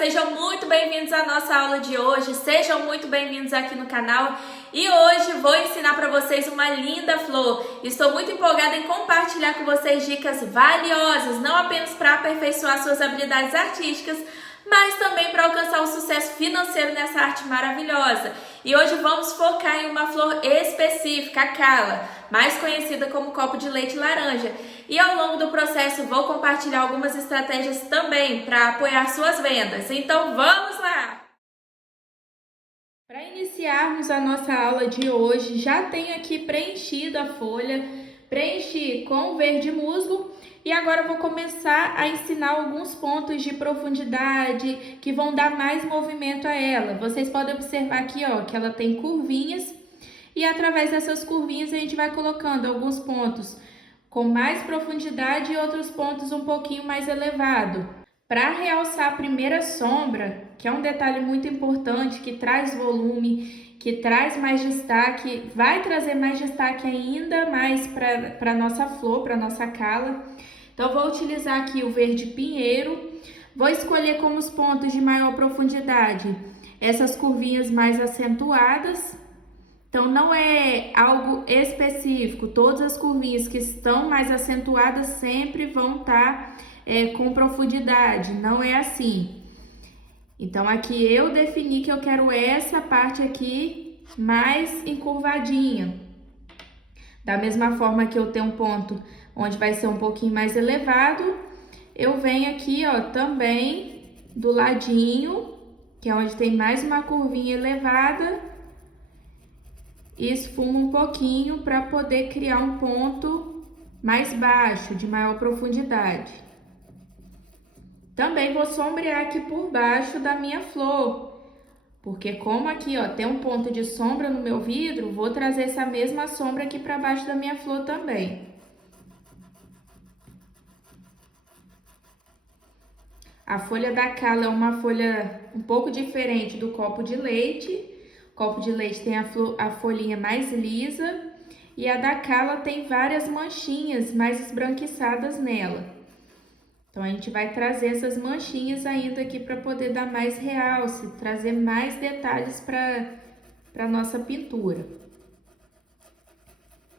sejam muito bem-vindos à nossa aula de hoje, sejam muito bem-vindos aqui no canal e hoje vou ensinar para vocês uma linda flor. Estou muito empolgada em compartilhar com vocês dicas valiosas, não apenas para aperfeiçoar suas habilidades artísticas, mas também para alcançar o sucesso financeiro nessa arte maravilhosa. E hoje vamos focar em uma flor específica, a cala, mais conhecida como copo de leite laranja. E ao longo do processo vou compartilhar algumas estratégias também para apoiar suas vendas. Então vamos lá! Para iniciarmos a nossa aula de hoje, já tenho aqui preenchido a folha, preenchi com verde musgo. E agora eu vou começar a ensinar alguns pontos de profundidade que vão dar mais movimento a ela. Vocês podem observar aqui, ó, que ela tem curvinhas e através dessas curvinhas a gente vai colocando alguns pontos com mais profundidade e outros pontos um pouquinho mais elevado. Para realçar a primeira sombra, que é um detalhe muito importante, que traz volume, que traz mais destaque, vai trazer mais destaque ainda mais para a nossa flor, para a nossa cala. Então, vou utilizar aqui o verde pinheiro, vou escolher como os pontos de maior profundidade essas curvinhas mais acentuadas. Então, não é algo específico, todas as curvinhas que estão mais acentuadas sempre vão estar com profundidade, não é assim. Então, aqui eu defini que eu quero essa parte aqui mais encurvadinha. Da mesma forma que eu tenho um ponto onde vai ser um pouquinho mais elevado, eu venho aqui, ó, também do ladinho, que é onde tem mais uma curvinha elevada, e esfumo um pouquinho para poder criar um ponto mais baixo, de maior profundidade. Também vou sombrear aqui por baixo da minha flor, porque como aqui, ó, tem um ponto de sombra no meu vidro, vou trazer essa mesma sombra aqui para baixo da minha flor também. A folha da cala é uma folha um pouco diferente do copo de leite. O copo de leite tem a folhinha mais lisa e a da cala tem várias manchinhas mais esbranquiçadas nela. Então, a gente vai trazer essas manchinhas ainda aqui para poder dar mais realce, trazer mais detalhes para a nossa pintura.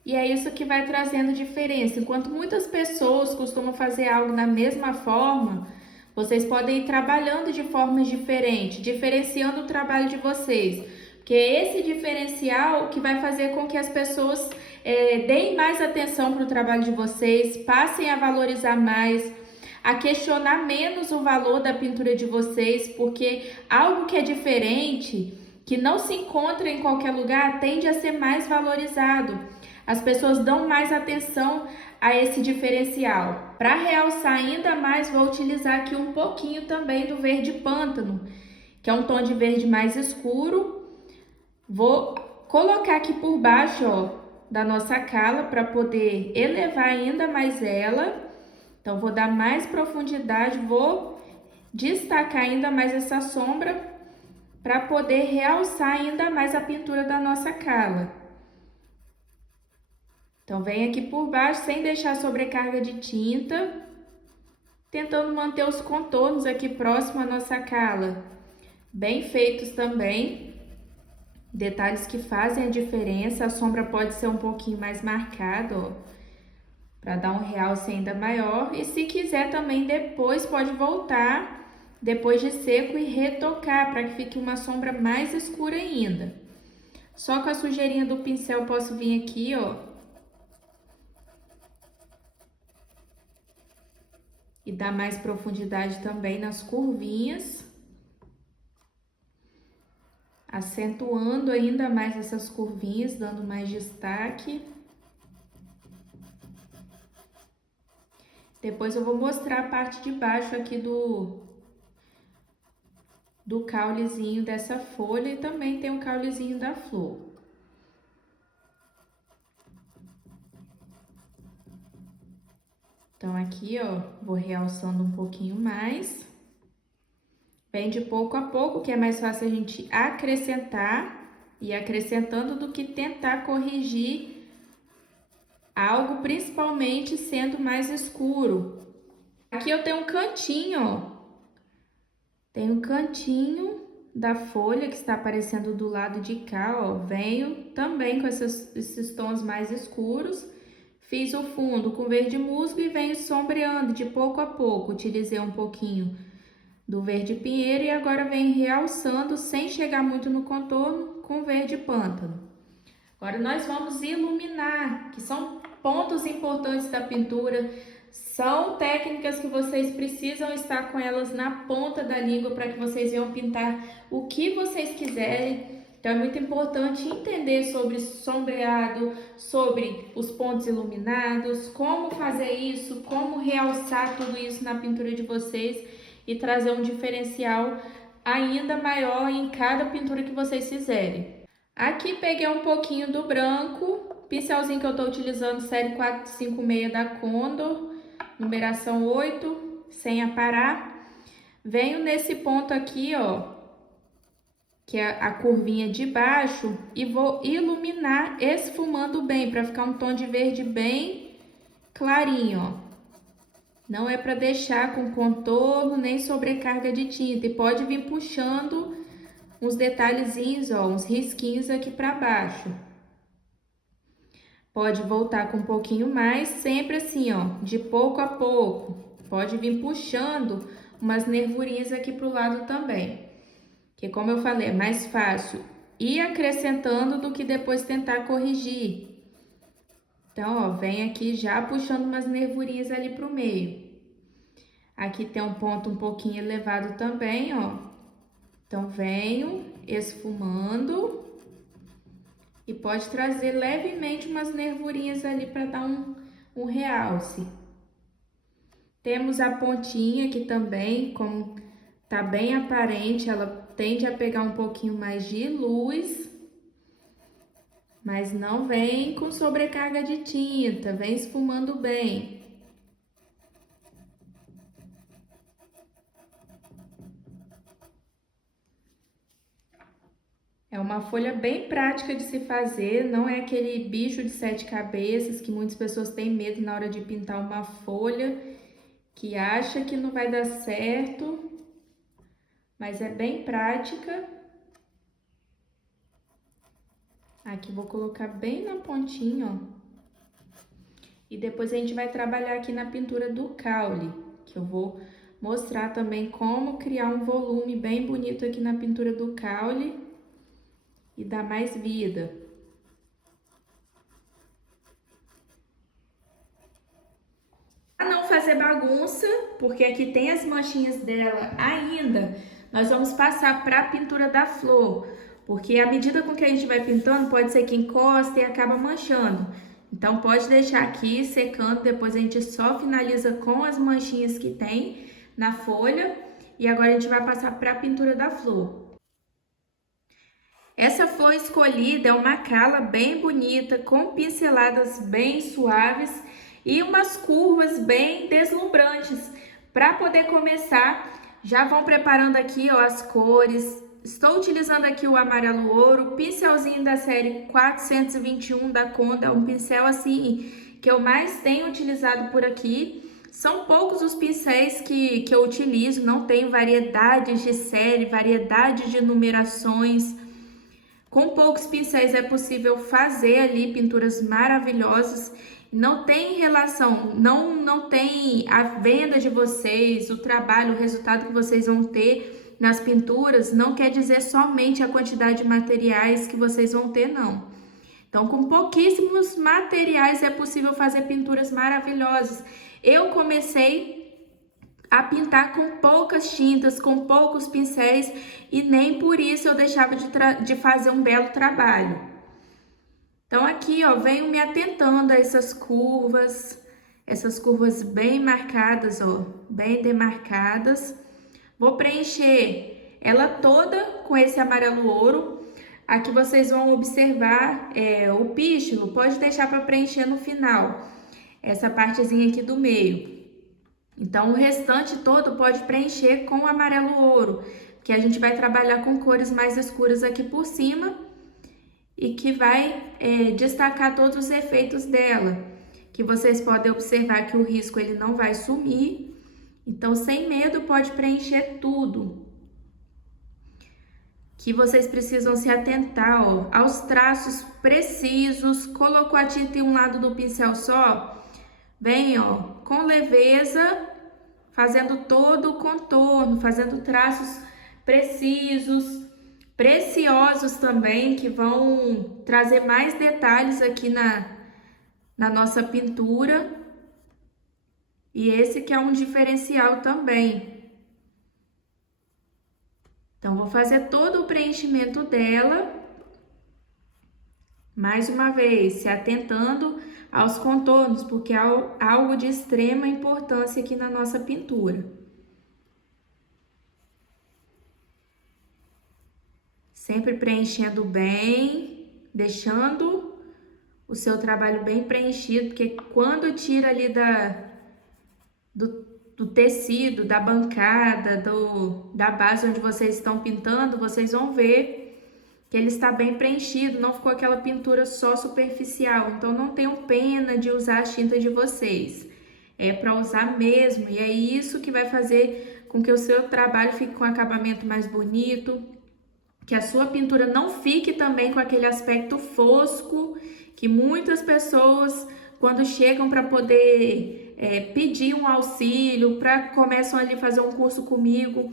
E é isso que vai trazendo diferença. Enquanto muitas pessoas costumam fazer algo da mesma forma, vocês podem ir trabalhando de formas diferentes, diferenciando o trabalho de vocês. Porque é esse diferencial que vai fazer com que as pessoas deem mais atenção para o trabalho de vocês, passem a valorizar mais, a questionar menos o valor da pintura de vocês, porque algo que é diferente, que não se encontra em qualquer lugar, tende a ser mais valorizado. As pessoas dão mais atenção a esse diferencial. Para realçar ainda mais, vou utilizar aqui um pouquinho também do verde pântano, que é um tom de verde mais escuro. Vou colocar aqui por baixo, ó, da nossa cala para poder elevar ainda mais ela. Então, vou dar mais profundidade, vou destacar ainda mais essa sombra para poder realçar ainda mais a pintura da nossa cala. Então, vem aqui por baixo, sem deixar sobrecarga de tinta, tentando manter os contornos aqui próximo à nossa cala bem feitos também. Detalhes que fazem a diferença, a sombra pode ser um pouquinho mais marcada, ó, para dar um realce ainda maior. E se quiser também depois pode voltar, depois de seco, e retocar para que fique uma sombra mais escura ainda. Só com a sujeirinha do pincel posso vir aqui, ó, e dar mais profundidade também nas curvinhas, acentuando ainda mais essas curvinhas, dando mais destaque. Depois eu vou mostrar a parte de baixo aqui do caulezinho dessa folha e também tem o caulezinho da flor. Então, aqui, ó, vou realçando um pouquinho mais. Vem de pouco a pouco, que é mais fácil a gente acrescentar e acrescentando do que tentar corrigir algo, principalmente sendo mais escuro. Aqui eu tenho um cantinho, ó, Tem o cantinho da folha que está aparecendo do lado de cá, ó. Venho também com esses tons mais escuros. Fiz o fundo com verde musgo e venho sombreando de pouco a pouco. Utilizei um pouquinho do verde pinheiro e agora venho realçando sem chegar muito no contorno com verde pântano. Agora nós vamos iluminar, que são pontos importantes da pintura. São técnicas que vocês precisam estar com elas na ponta da língua para que vocês venham pintar o que vocês quiserem. Então é muito importante entender sobre sombreado, sobre os pontos iluminados, como fazer isso, como realçar tudo isso na pintura de vocês e trazer um diferencial ainda maior em cada pintura que vocês fizerem. Aqui peguei um pouquinho do branco, pincelzinho que eu tô utilizando, série 456 da Condor, numeração 8, sem aparar. Venho nesse ponto aqui, ó, que é a curvinha de baixo, e vou iluminar esfumando bem, para ficar um tom de verde bem clarinho, ó. Não é para deixar com contorno nem sobrecarga de tinta, e pode vir puxando uns detalhezinhos, ó, uns risquinhos aqui para baixo. Pode voltar com um pouquinho mais, sempre assim, ó, de pouco a pouco. Pode vir puxando umas nervurinhas aqui pro lado também. Que como eu falei, é mais fácil ir acrescentando do que depois tentar corrigir. Então, ó, vem aqui já puxando umas nervurinhas ali pro meio. Aqui tem um ponto um pouquinho elevado também, ó. Então, venho esfumando e pode trazer levemente umas nervurinhas ali para dar um realce. Temos a pontinha aqui também, como tá bem aparente, ela tende a pegar um pouquinho mais de luz, mas não vem com sobrecarga de tinta, vem esfumando bem. É uma folha bem prática de se fazer, não é aquele bicho de 7 cabeças que muitas pessoas têm medo na hora de pintar uma folha, que acha que não vai dar certo, mas é bem prática. Aqui vou colocar bem na pontinha, ó. E depois a gente vai trabalhar aqui na pintura do caule, que eu vou mostrar também como criar um volume bem bonito aqui na pintura do caule e dar mais vida. Para não fazer bagunça, porque aqui tem as manchinhas dela ainda, nós vamos passar para a pintura da flor, porque à medida com que a gente vai pintando, pode ser que encosta e acaba manchando. Então pode deixar aqui secando, depois a gente só finaliza com as manchinhas que tem na folha. E agora a gente vai passar para a pintura da flor. Essa flor escolhida é uma cala bem bonita, com pinceladas bem suaves e umas curvas bem deslumbrantes. Para poder começar, já vão preparando aqui, ó, as cores. Estou utilizando aqui o amarelo ouro, pincelzinho da série 421 da Conda, um pincel assim que eu mais tenho utilizado por aqui. São poucos os pincéis que eu utilizo, não tenho variedades de série, variedade de numerações. Com poucos pincéis é possível fazer ali pinturas maravilhosas. Não tem relação, não tem a venda de vocês, o trabalho, o resultado que vocês vão ter nas pinturas, não quer dizer somente a quantidade de materiais que vocês vão ter, não. Então, com pouquíssimos materiais é possível fazer pinturas maravilhosas. Eu comecei a pintar com poucas tintas, com poucos pincéis, e nem por isso eu deixava de fazer um belo trabalho. Então, aqui, ó, venho me atentando a essas curvas bem marcadas, ó, bem demarcadas. Vou preencher ela toda com esse amarelo ouro. Aqui vocês vão observar o pístilo, pode deixar para preencher no final, essa partezinha aqui do meio. Então, o restante todo pode preencher com o amarelo ouro, que a gente vai trabalhar com cores mais escuras aqui por cima e que vai destacar todos os efeitos dela. Que vocês podem observar que o risco ele não vai sumir, então sem medo pode preencher tudo. que vocês precisam se atentar, ó, aos traços precisos. Colocou a tinta em um lado do pincel só, vem, ó, com leveza, fazendo todo o contorno, fazendo traços precisos, preciosos também, que vão trazer mais detalhes aqui na nossa pintura. E esse que é um diferencial também. Então, vou fazer todo o preenchimento dela, mais uma vez, se atentando aos contornos, porque é algo de extrema importância aqui na nossa pintura. Sempre preenchendo bem, deixando o seu trabalho bem preenchido, porque quando tira ali do tecido, da bancada, da base onde vocês estão pintando, vocês vão ver que ele está bem preenchido, não ficou aquela pintura só superficial. Então, não tenham pena de usar a tinta de vocês. É para usar mesmo, e é isso que vai fazer com que o seu trabalho fique com um acabamento mais bonito, que a sua pintura não fique também com aquele aspecto fosco, que muitas pessoas, quando chegam para poder pedir um auxílio, começam ali a fazer um curso comigo,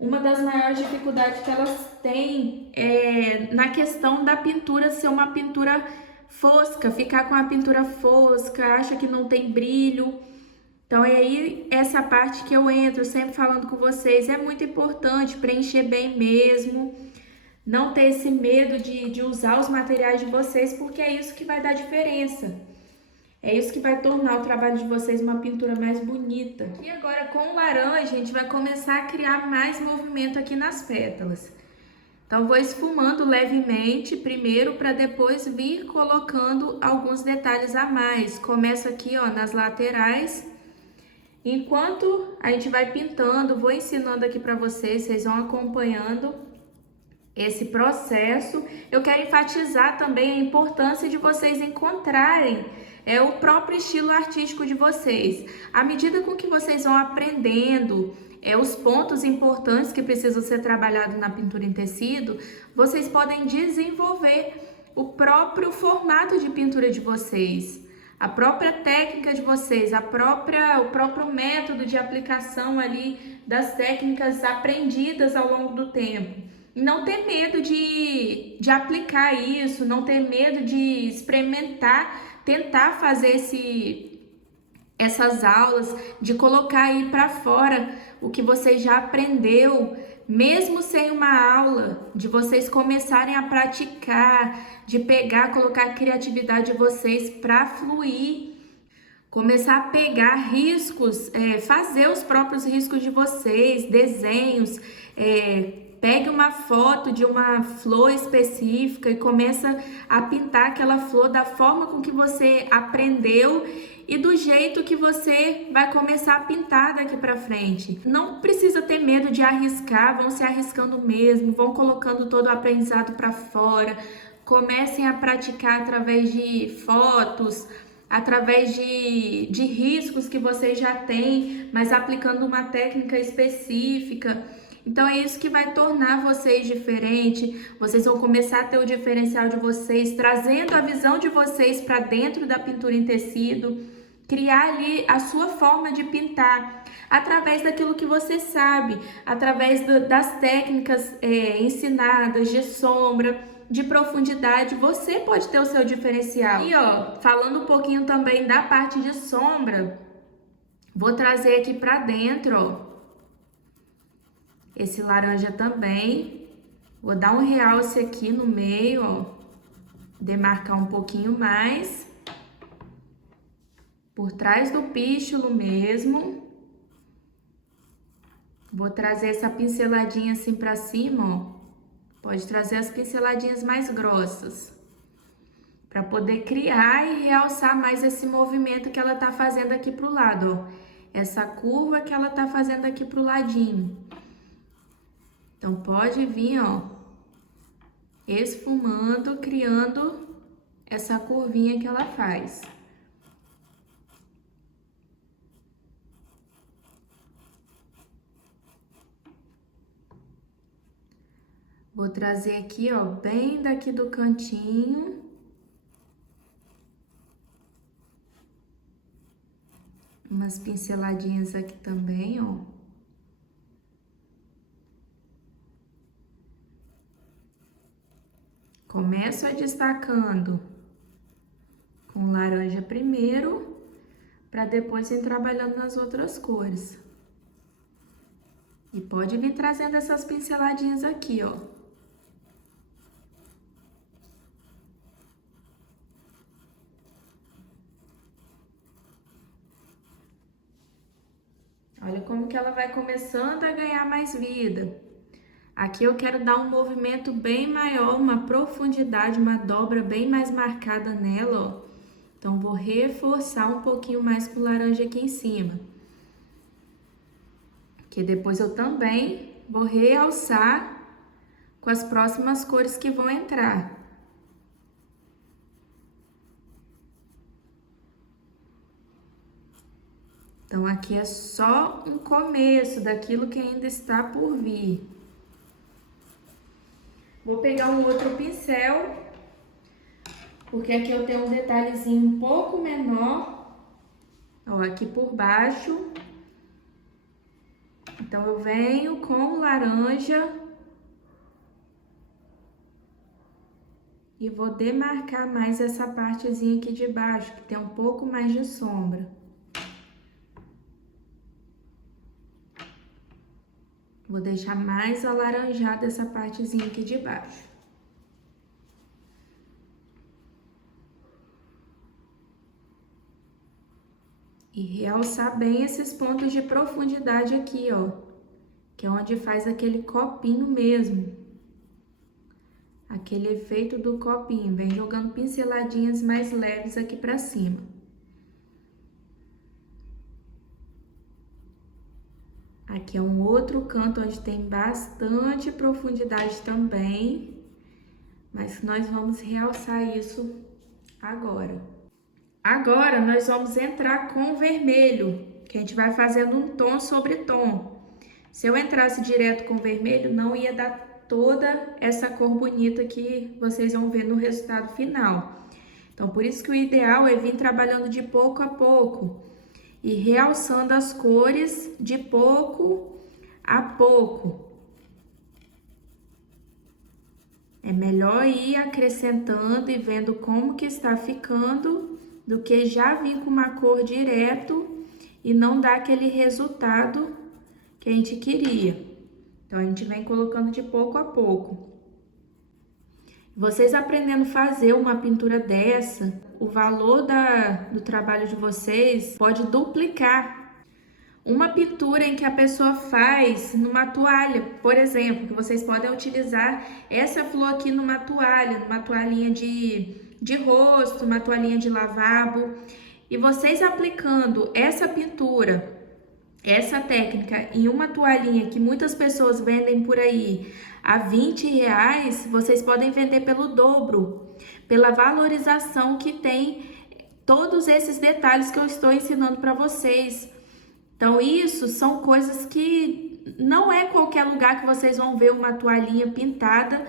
uma das maiores dificuldades que elas têm é na questão da pintura ser uma pintura fosca, ficar com a pintura fosca, acha que não tem brilho. Então é aí essa parte que eu entro sempre falando com vocês, é muito importante preencher bem mesmo, não ter esse medo de usar os materiais de vocês, porque é isso que vai dar diferença. É isso que vai tornar o trabalho de vocês uma pintura mais bonita. E agora com o laranja a gente vai começar a criar mais movimento aqui nas pétalas. Então vou esfumando levemente primeiro para depois vir colocando alguns detalhes a mais. Começo aqui, ó, nas laterais. Enquanto a gente vai pintando, vou ensinando aqui para vocês, vocês vão acompanhando esse processo. Eu quero enfatizar também a importância de vocês encontrarem o próprio estilo artístico de vocês. À medida com que vocês vão aprendendo os pontos importantes que precisam ser trabalhados na pintura em tecido, vocês podem desenvolver o próprio formato de pintura de vocês, a própria técnica de vocês, o próprio método de aplicação ali das técnicas aprendidas ao longo do tempo. E não ter medo de aplicar isso, não ter medo de experimentar, tentar fazer essas aulas, de colocar aí para fora o que você já aprendeu, mesmo sem uma aula, de vocês começarem a praticar, de pegar, colocar a criatividade de vocês para fluir, começar a pegar riscos, fazer os próprios riscos de vocês, desenhos, pegue uma foto de uma flor específica e começa a pintar aquela flor da forma com que você aprendeu e do jeito que você vai começar a pintar daqui pra frente. Não precisa ter medo de arriscar, vão se arriscando mesmo, vão colocando todo o aprendizado para fora. Comecem a praticar através de fotos, através de riscos que vocês já têm, mas aplicando uma técnica específica. Então é isso que vai tornar vocês diferentes, vocês vão começar a ter o diferencial de vocês, trazendo a visão de vocês para dentro da pintura em tecido, criar ali a sua forma de pintar, através daquilo que você sabe, através das técnicas ensinadas, de sombra, de profundidade, você pode ter o seu diferencial. E ó, falando um pouquinho também da parte de sombra, vou trazer aqui para dentro, ó, esse laranja também, vou dar um realce aqui no meio, ó, demarcar um pouquinho mais, por trás do píchulo mesmo. Vou trazer essa pinceladinha assim pra cima, ó, pode trazer as pinceladinhas mais grossas, pra poder criar e realçar mais esse movimento que ela tá fazendo aqui pro lado, ó, essa curva que ela tá fazendo aqui pro ladinho. Então, pode vir, ó, esfumando, criando essa curvinha que ela faz. Vou trazer aqui, ó, bem daqui do cantinho. Umas pinceladinhas aqui também, ó. Começo a destacando com laranja primeiro, para depois ir trabalhando nas outras cores. E pode vir trazendo essas pinceladinhas aqui, ó. Olha como que ela vai começando a ganhar mais vida. Aqui eu quero dar um movimento bem maior, uma profundidade, uma dobra bem mais marcada nela, ó. Então, vou reforçar um pouquinho mais com o laranja aqui em cima. Que depois eu também vou realçar com as próximas cores que vão entrar. Então, aqui é só um começo daquilo que ainda está por vir. Vou pegar um outro pincel, porque aqui eu tenho um detalhezinho um pouco menor, ó, aqui por baixo. Então, eu venho com o laranja e vou demarcar mais essa partezinha aqui de baixo, que tem um pouco mais de sombra. Vou deixar mais alaranjada essa partezinha aqui de baixo. E realçar bem esses pontos de profundidade aqui, ó. Que é onde faz aquele copinho mesmo. Aquele efeito do copinho. Vem jogando pinceladinhas mais leves aqui pra cima. Aqui é um outro canto onde tem bastante profundidade também, mas nós vamos realçar isso agora. Agora, nós vamos entrar com o vermelho, que a gente vai fazendo um tom sobre tom. Se eu entrasse direto com o vermelho, não ia dar toda essa cor bonita que vocês vão ver no resultado final. Então, por isso que o ideal é vir trabalhando de pouco a pouco e realçando as cores de pouco a pouco. É melhor ir acrescentando e vendo como que está ficando do que já vir com uma cor direto e não dar aquele resultado que a gente queria. Então, a gente vem colocando de pouco a pouco. Vocês aprendendo a fazer uma pintura dessa, o valor do trabalho de vocês pode duplicar. Uma pintura em que a pessoa faz numa toalha, por exemplo, que vocês podem utilizar essa flor aqui numa toalha, numa toalhinha de rosto, uma toalhinha de lavabo. E vocês aplicando essa pintura, essa técnica em uma toalhinha que muitas pessoas vendem por aí a R$20, vocês podem vender pelo dobro, pela valorização que tem todos esses detalhes que eu estou ensinando para vocês. Então, isso são coisas que não é qualquer lugar que vocês vão ver uma toalhinha pintada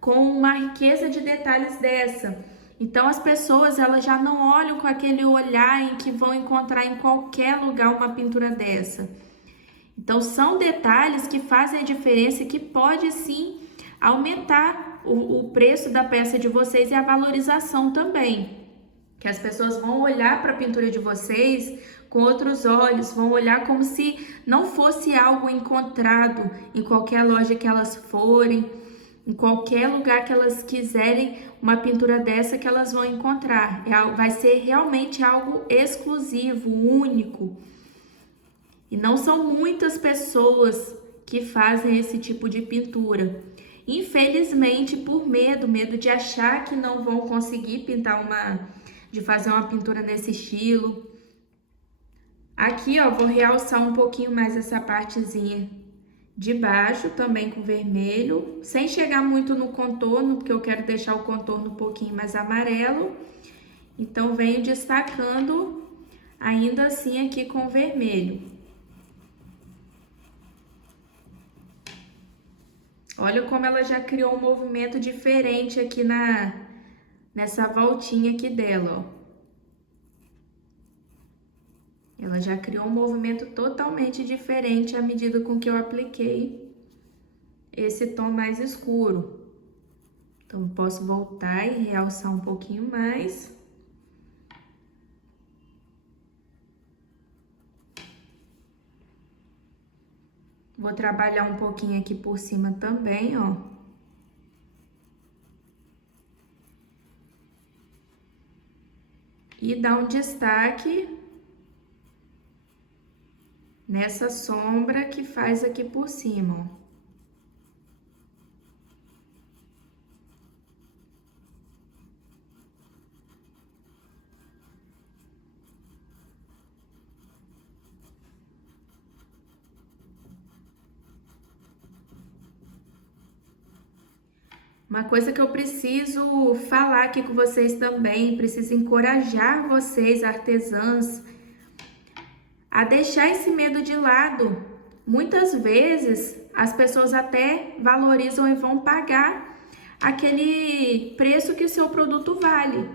com uma riqueza de detalhes dessa. Então, as pessoas, elas já não olham com aquele olhar em que vão encontrar em qualquer lugar uma pintura dessa. Então, são detalhes que fazem a diferença e que pode, sim, aumentar o preço da peça de vocês e a valorização também. Que as pessoas vão olhar para a pintura de vocês com outros olhos, vão olhar como se não fosse algo encontrado em qualquer loja que elas forem, em qualquer lugar que elas quiserem uma pintura dessa que elas vão encontrar. Vai ser realmente algo exclusivo, único. E não são muitas pessoas que fazem esse tipo de pintura. Infelizmente, por medo de achar que não vão conseguir de fazer uma pintura nesse estilo. Aqui, ó, vou realçar um pouquinho mais essa partezinha de baixo, também com vermelho, sem chegar muito no contorno, porque eu quero deixar o contorno um pouquinho mais amarelo. Então, venho destacando ainda assim aqui com vermelho. Olha como ela já criou um movimento diferente aqui nessa voltinha aqui dela, ó. Ela já criou um movimento totalmente diferente à medida com que eu apliquei esse tom mais escuro. Então, posso voltar e realçar um pouquinho mais. Vou trabalhar um pouquinho aqui por cima também, ó. E dar um destaque nessa sombra que faz aqui por cima, ó. Uma coisa que eu preciso falar aqui com vocês também, preciso encorajar vocês, artesãs, a deixar esse medo de lado. Muitas vezes as pessoas até valorizam e vão pagar aquele preço que o seu produto vale.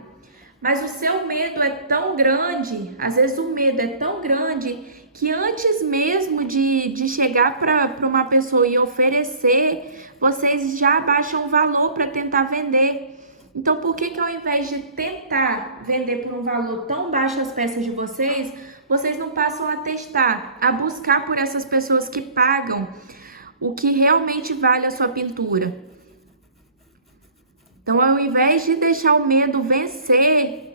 Mas o seu medo é tão grande, às vezes o medo é tão grande, que antes mesmo de chegar para uma pessoa e oferecer, vocês já abaixam o valor para tentar vender. Então, por que ao invés de tentar vender por um valor tão baixo as peças de vocês, vocês não passam a testar, a buscar por essas pessoas que pagam o que realmente vale a sua pintura? Então, ao invés de deixar o medo vencer,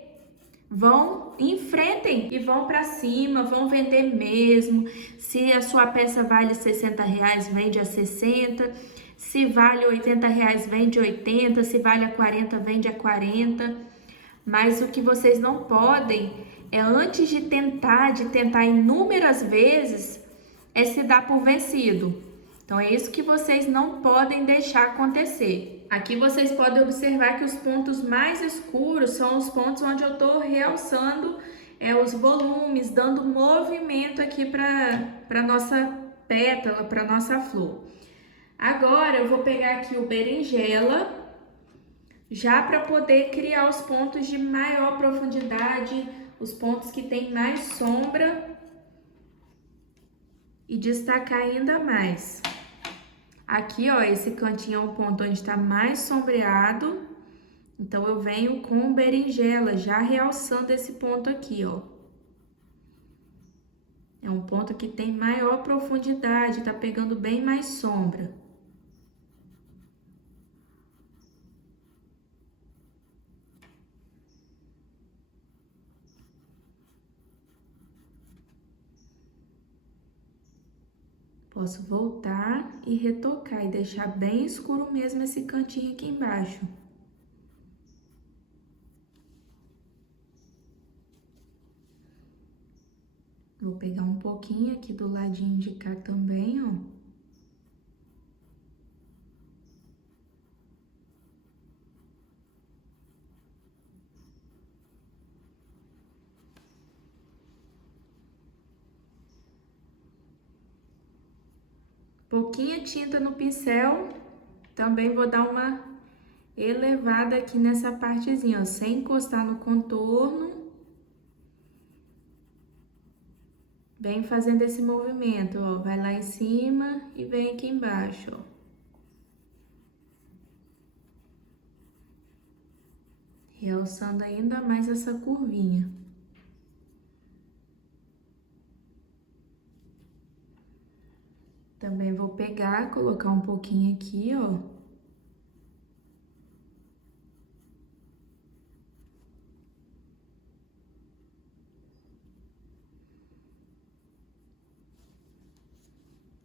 enfrentem e vão para cima, vão vender mesmo. Se a sua peça vale R$60, vende a 60. Se vale R$80, vende 80. Se vale a 40, vende a 40. Mas o que vocês não podem é, antes de tentar inúmeras vezes, é se dar por vencido. Então, é isso que vocês não podem deixar acontecer. Aqui vocês podem observar que os pontos mais escuros são os pontos onde eu tô realçando os volumes, dando movimento aqui para nossa pétala, para nossa flor. Agora, eu vou pegar aqui o berinjela, já para poder criar os pontos de maior profundidade, os pontos que tem mais sombra e destacar ainda mais. Aqui, ó, esse cantinho é um ponto onde está mais sombreado, então eu venho com berinjela, já realçando esse ponto aqui, ó. É um ponto que tem maior profundidade, tá pegando bem mais sombra. Posso voltar e retocar e deixar bem escuro mesmo esse cantinho aqui embaixo. Vou pegar um pouquinho aqui do ladinho de cá também, ó. Pouquinha tinta no pincel, também vou dar uma elevada aqui nessa partezinha, ó, sem encostar no contorno. Vem fazendo esse movimento, ó, vai lá em cima e vem aqui embaixo, ó. Realçando ainda mais essa curvinha. Também vou pegar, colocar um pouquinho aqui, ó.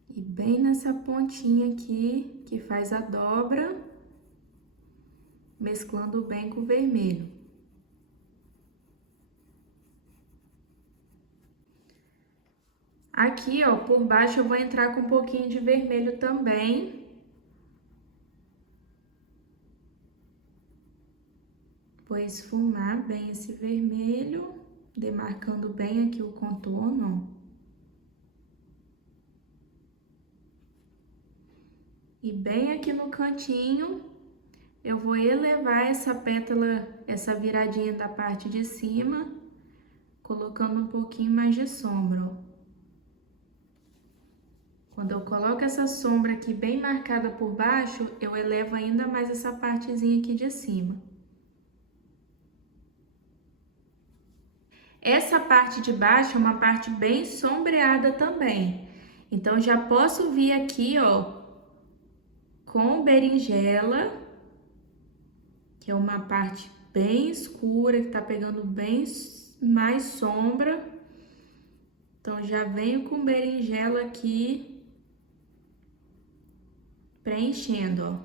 E bem nessa pontinha aqui, que faz a dobra, mesclando bem com o vermelho. Aqui, ó, por baixo eu vou entrar com um pouquinho de vermelho também. Vou esfumar bem esse vermelho, demarcando bem aqui o contorno, ó. E bem aqui no cantinho, eu vou elevar essa pétala, essa viradinha da parte de cima, colocando um pouquinho mais de sombra, ó. Quando eu coloco essa sombra aqui bem marcada por baixo, eu elevo ainda mais essa partezinha aqui de cima. Essa parte de baixo é uma parte bem sombreada também. Então, já posso vir aqui, ó, com berinjela, que é uma parte bem escura, que tá pegando bem mais sombra. Então, já venho com berinjela aqui, preenchendo, ó.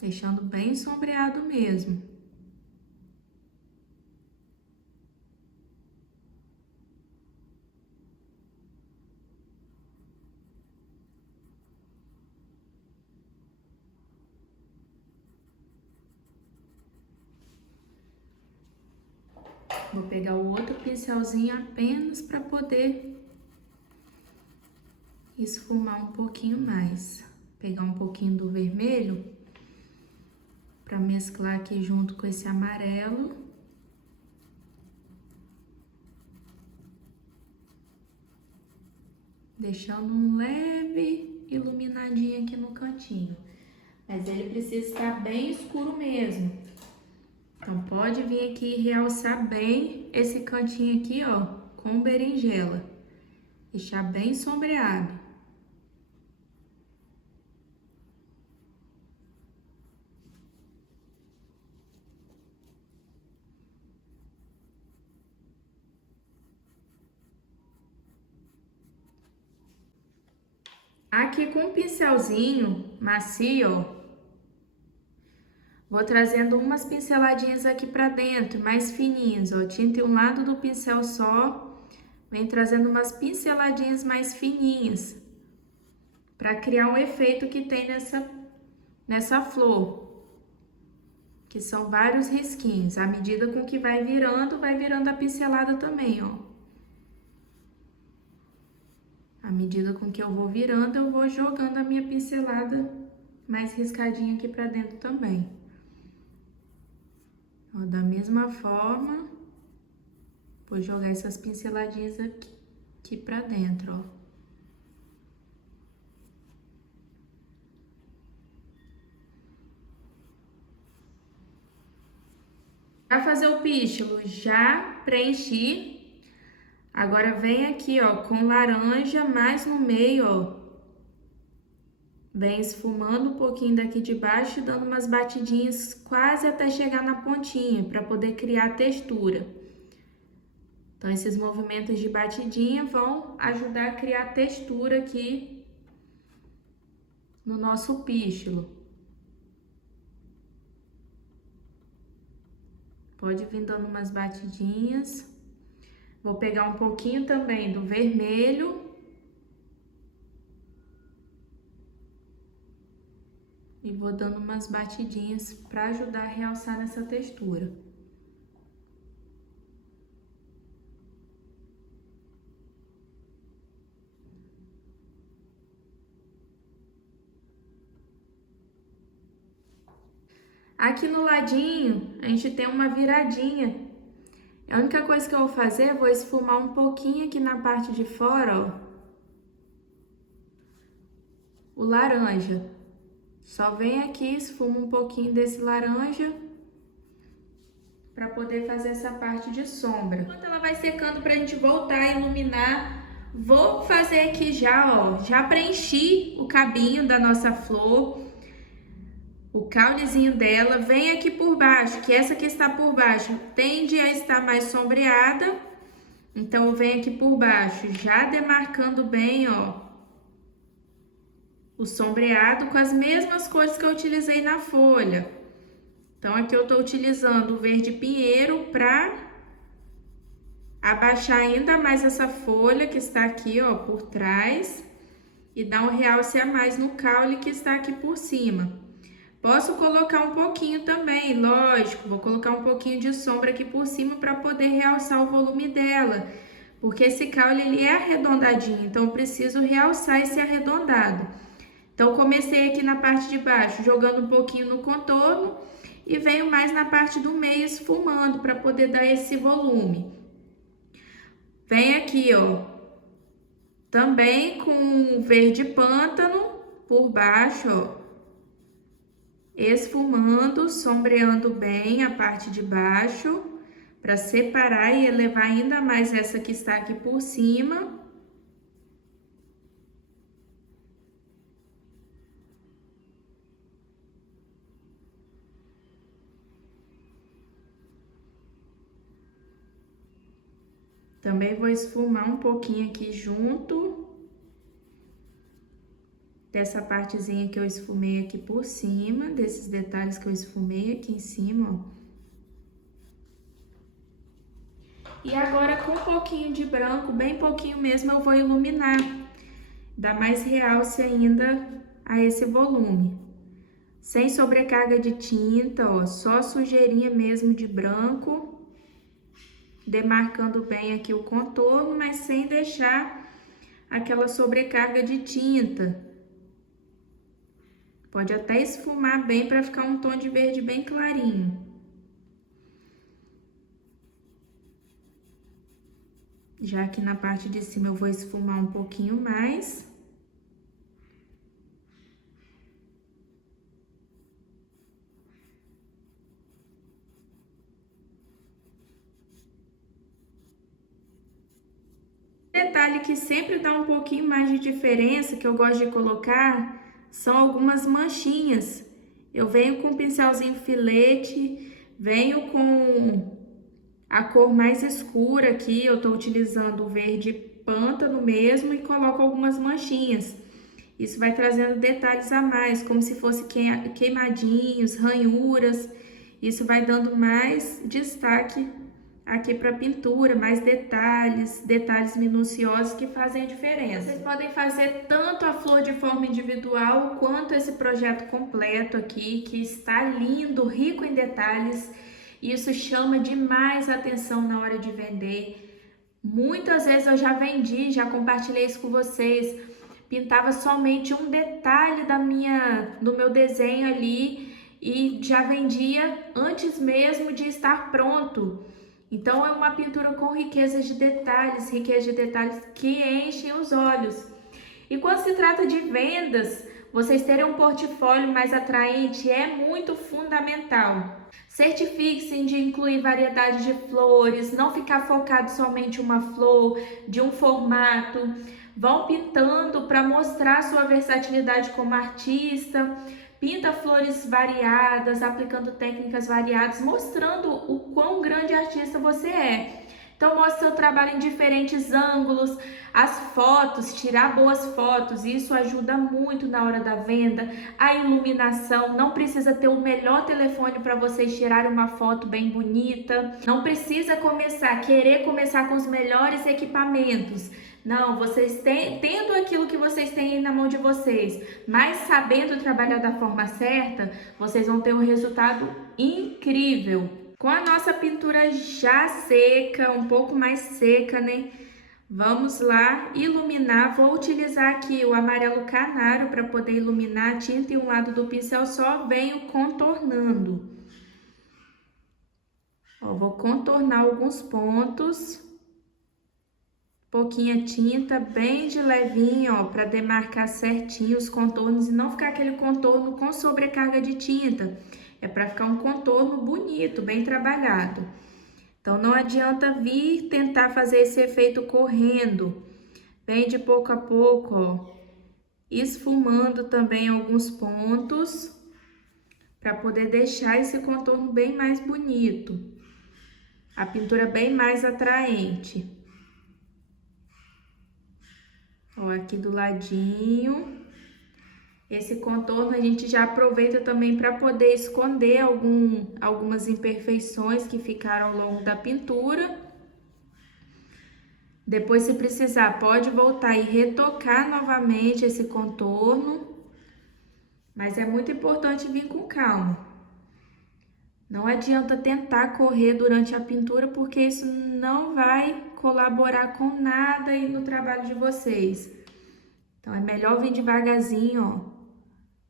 Deixando bem sombreado mesmo. Vou pegar o outro pincelzinho apenas para poder esfumar um pouquinho mais. Pegar um pouquinho do vermelho para mesclar aqui junto com esse amarelo. Deixando um leve iluminadinho aqui no cantinho. Mas ele precisa estar bem escuro mesmo. Então, pode vir aqui e realçar bem esse cantinho aqui, ó, com berinjela. Deixar bem sombreado. Aqui com um pincelzinho macio, ó, vou trazendo umas pinceladinhas aqui pra dentro, mais fininhas, ó. Tinta em um lado do pincel só, vem trazendo umas pinceladinhas mais fininhas, pra criar um efeito que tem nessa flor, que são vários risquinhos. À medida com que vai virando a pincelada também, ó. À medida com que eu vou virando, eu vou jogando a minha pincelada mais riscadinha aqui pra dentro também. Ó, da mesma forma, vou jogar essas pinceladinhas aqui pra dentro, ó. Pra fazer o pístilo, já preenchi. Agora, vem aqui, ó, com laranja, mais no meio, ó. Vem esfumando um pouquinho daqui de baixo e dando umas batidinhas quase até chegar na pontinha, para poder criar textura. Então, esses movimentos de batidinha vão ajudar a criar textura aqui no nosso pístilo. Pode vir dando umas batidinhas. Vou pegar um pouquinho também do vermelho. E vou dando umas batidinhas para ajudar a realçar nessa textura. Aqui no ladinho, a gente tem uma viradinha. A única coisa que eu vou fazer, eu vou esfumar um pouquinho aqui na parte de fora, ó. O laranja. Só vem aqui, esfuma um pouquinho desse laranja para poder fazer essa parte de sombra. Enquanto ela vai secando pra gente voltar a iluminar, vou fazer aqui já, ó, já preenchi o cabinho da nossa flor, o caulezinho dela, vem aqui por baixo, que essa que está por baixo tende a estar mais sombreada, então eu venho aqui por baixo, já demarcando bem, ó, o sombreado com as mesmas cores que eu utilizei na folha. Então, aqui eu tô utilizando o verde pinheiro para abaixar ainda mais essa folha que está aqui, ó, por trás, e dar um realce a mais no caule que está aqui por cima. Posso colocar um pouquinho também, lógico, vou colocar um pouquinho de sombra aqui por cima para poder realçar o volume dela. porque esse caule ele é arredondadinho, então eu preciso realçar esse arredondado. Então, comecei aqui na parte de baixo, jogando um pouquinho no contorno e venho mais na parte do meio esfumando para poder dar esse volume. Vem aqui, ó, também com verde pântano por baixo, ó, esfumando, sombreando bem a parte de baixo, para separar e elevar ainda mais essa que está aqui por cima. Também vou esfumar um pouquinho aqui junto dessa partezinha que eu esfumei aqui por cima, desses detalhes que eu esfumei aqui em cima, ó. E agora com um pouquinho de branco, bem pouquinho mesmo, eu vou iluminar. Dá mais realce ainda a esse volume. Sem sobrecarga de tinta, ó, só sujeirinha mesmo de branco. Demarcando bem aqui o contorno, mas sem deixar aquela sobrecarga de tinta. Pode até esfumar bem para ficar um tom de verde bem clarinho. Já aqui na parte de cima eu vou esfumar um pouquinho mais. Detalhe que sempre dá um pouquinho mais de diferença, que eu gosto de colocar, são algumas manchinhas. Eu venho com um pincelzinho filete, venho com a cor mais escura aqui, eu tô utilizando o verde pântano mesmo e coloco algumas manchinhas. Isso vai trazendo detalhes a mais, como se fosse queimadinhos, ranhuras. Isso vai dando mais destaque aqui para a pintura, mais detalhes minuciosos que fazem a diferença. Vocês podem fazer tanto a flor de forma individual, quanto esse projeto completo aqui, que está lindo, rico em detalhes. Isso chama demais a atenção na hora de vender. Muitas vezes eu já vendi, já compartilhei isso com vocês. Pintava somente um detalhe do meu desenho ali e já vendia antes mesmo de estar pronto. Então é uma pintura com riqueza de detalhes que enchem os olhos. E quando se trata de vendas, vocês terem um portfólio mais atraente é muito fundamental. Certifique-se de incluir variedade de flores, não ficar focado somente em uma flor, de um formato. Vão pintando para mostrar sua versatilidade como artista. Pinta flores variadas, aplicando técnicas variadas, mostrando o quão grande artista você é. Então, mostre seu trabalho em diferentes ângulos, as fotos, tirar boas fotos, isso ajuda muito na hora da venda. A iluminação, não precisa ter o melhor telefone para vocês tirarem uma foto bem bonita. Não precisa querer começar com os melhores equipamentos. Não, vocês tendo aquilo que vocês têm aí na mão de vocês, mas sabendo trabalhar da forma certa, vocês vão ter um resultado incrível. Com a nossa pintura já seca, um pouco mais seca, né? Vamos lá iluminar. Vou utilizar aqui o amarelo canário para poder iluminar a tinta e um lado do pincel só venho contornando. Ó, vou contornar alguns pontos. Pouquinha tinta, bem de levinho, ó, para demarcar certinho os contornos e não ficar aquele contorno com sobrecarga de tinta. É para ficar um contorno bonito, bem trabalhado. Então, não adianta vir tentar fazer esse efeito correndo. Bem de pouco a pouco, ó, esfumando também alguns pontos, para poder deixar esse contorno bem mais bonito. A pintura bem mais atraente. Ó, aqui do ladinho. Esse contorno a gente já aproveita também para poder esconder algumas imperfeições que ficaram ao longo da pintura. Depois, se precisar, pode voltar e retocar novamente esse contorno. Mas é muito importante vir com calma. Não adianta tentar correr durante a pintura, porque isso não vai colaborar com nada aí no trabalho de vocês. Então, é melhor vir devagarzinho, ó.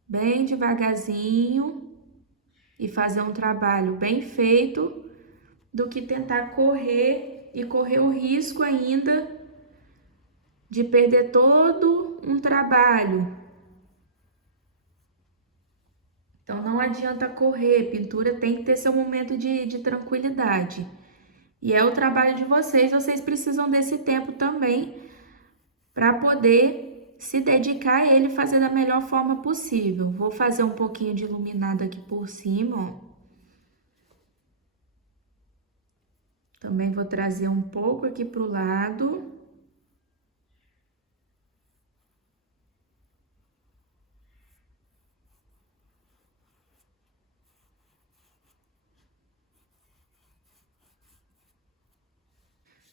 Bem devagarzinho e fazer um trabalho bem feito do que tentar correr e correr o risco ainda de perder todo um trabalho. Então, não adianta correr, pintura tem que ter seu momento de tranquilidade. E é o trabalho de vocês, vocês precisam desse tempo também para poder se dedicar a ele e fazer da melhor forma possível. Vou fazer um pouquinho de iluminado aqui por cima, ó. Também vou trazer um pouco aqui para o lado.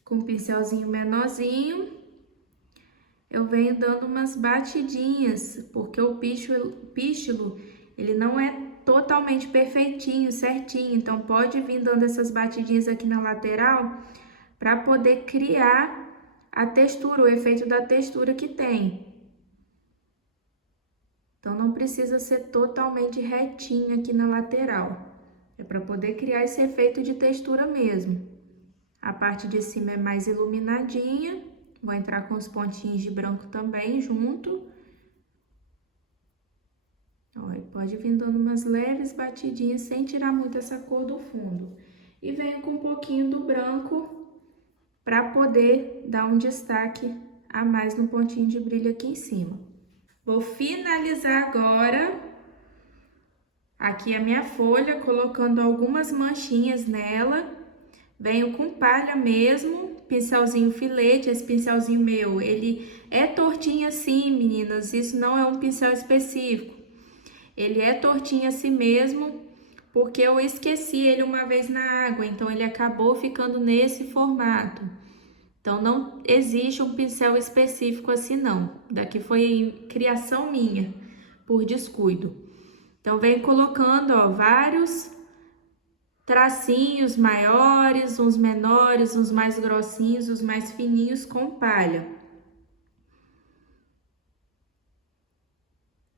Com um pincelzinho menorzinho, eu venho dando umas batidinhas, porque o pístilo, ele não é totalmente perfeitinho, certinho, então pode vir dando essas batidinhas aqui na lateral para poder criar a textura, o efeito da textura que tem. Então não precisa ser totalmente retinho aqui na lateral, é para poder criar esse efeito de textura mesmo. A parte de cima é mais iluminadinha, vou entrar com os pontinhos de branco também junto. Olha, pode vir dando umas leves batidinhas sem tirar muito essa cor do fundo. E venho com um pouquinho do branco para poder dar um destaque a mais no pontinho de brilho aqui em cima. Vou finalizar agora aqui a minha folha, colocando algumas manchinhas nela. Venho com palha mesmo, pincelzinho filete, esse pincelzinho meu, ele é tortinho assim, meninas, isso não é um pincel específico. Ele é tortinho assim mesmo, porque eu esqueci ele uma vez na água, então ele acabou ficando nesse formato. Então, não existe um pincel específico assim não, daqui foi criação minha, por descuido. Então, venho colocando, ó, vários tracinhos maiores, uns menores, uns mais grossinhos, os mais fininhos com palha.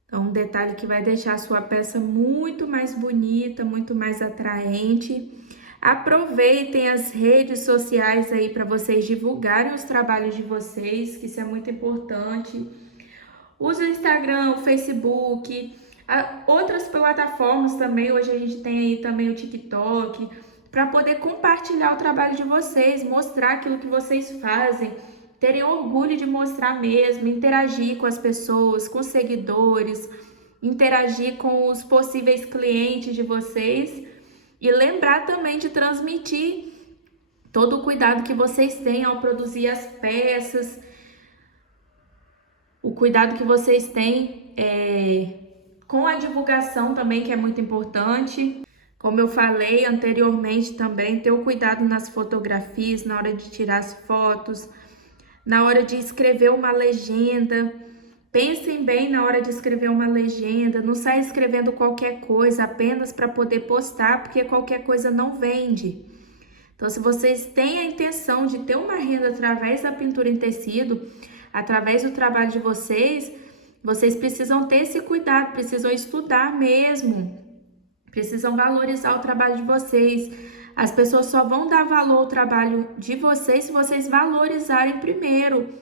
Então, um detalhe que vai deixar a sua peça muito mais bonita, muito mais atraente. Aproveitem as redes sociais aí para vocês divulgarem os trabalhos de vocês, que isso é muito importante. Use o Instagram, o Facebook, outras plataformas também. Hoje a gente tem aí também o TikTok, para poder compartilhar o trabalho de vocês, mostrar aquilo que vocês fazem, terem orgulho de mostrar mesmo, interagir com as pessoas, com os seguidores, interagir com os possíveis clientes de vocês e lembrar também de transmitir todo o cuidado que vocês têm ao produzir as peças, o cuidado que vocês têm com a divulgação também, que é muito importante. Como eu falei anteriormente também, ter o cuidado nas fotografias, na hora de tirar as fotos, na hora de escrever uma legenda. Pensem bem na hora de escrever uma legenda, não saia escrevendo qualquer coisa apenas para poder postar, porque qualquer coisa não vende. Então, se vocês têm a intenção de ter uma renda através da pintura em tecido, através do trabalho de vocês, vocês precisam ter esse cuidado, precisam estudar mesmo, precisam valorizar o trabalho de vocês. As pessoas só vão dar valor ao trabalho de vocês se vocês valorizarem primeiro.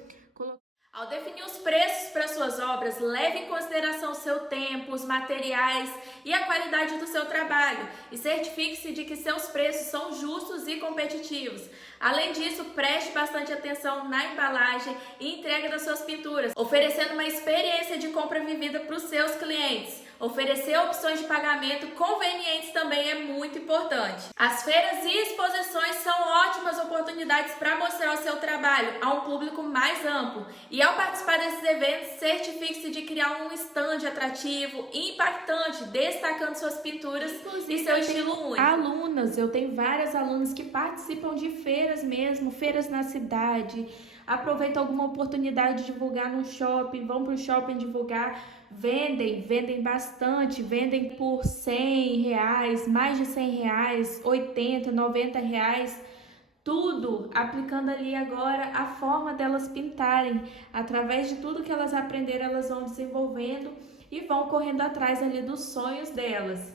Ao definir os preços para suas obras, leve em consideração o seu tempo, os materiais e a qualidade do seu trabalho e certifique-se de que seus preços são justos e competitivos. Além disso, preste bastante atenção na embalagem e entrega das suas pinturas, oferecendo uma experiência de compra vivida para os seus clientes. Oferecer opções de pagamento convenientes também é muito importante. As feiras e exposições são ótimas oportunidades para mostrar o seu trabalho a um público mais amplo. E ao participar desses eventos, certifique-se de criar um stand atrativo e impactante, destacando suas pinturas e seu estilo único. Alunas, eu tenho várias alunas que participam de feiras mesmo, feiras na cidade. Aproveitam alguma oportunidade de divulgar no shopping, vão para o shopping divulgar, vendem bastante, vendem por R$100, mais de R$100, R$80, R$90. tudo, aplicando ali agora a forma delas pintarem. Através de tudo que elas aprenderam, elas vão desenvolvendo e vão correndo atrás ali dos sonhos delas.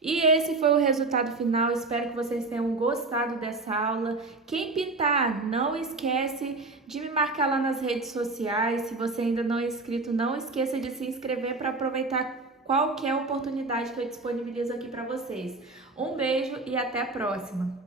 E esse foi o resultado final, espero que vocês tenham gostado dessa aula. Quem pintar, não esquece de me marcar lá nas redes sociais. Se você ainda não é inscrito, não esqueça de se inscrever para aproveitar qualquer oportunidade que eu disponibilizo aqui para vocês. Um beijo e até a próxima!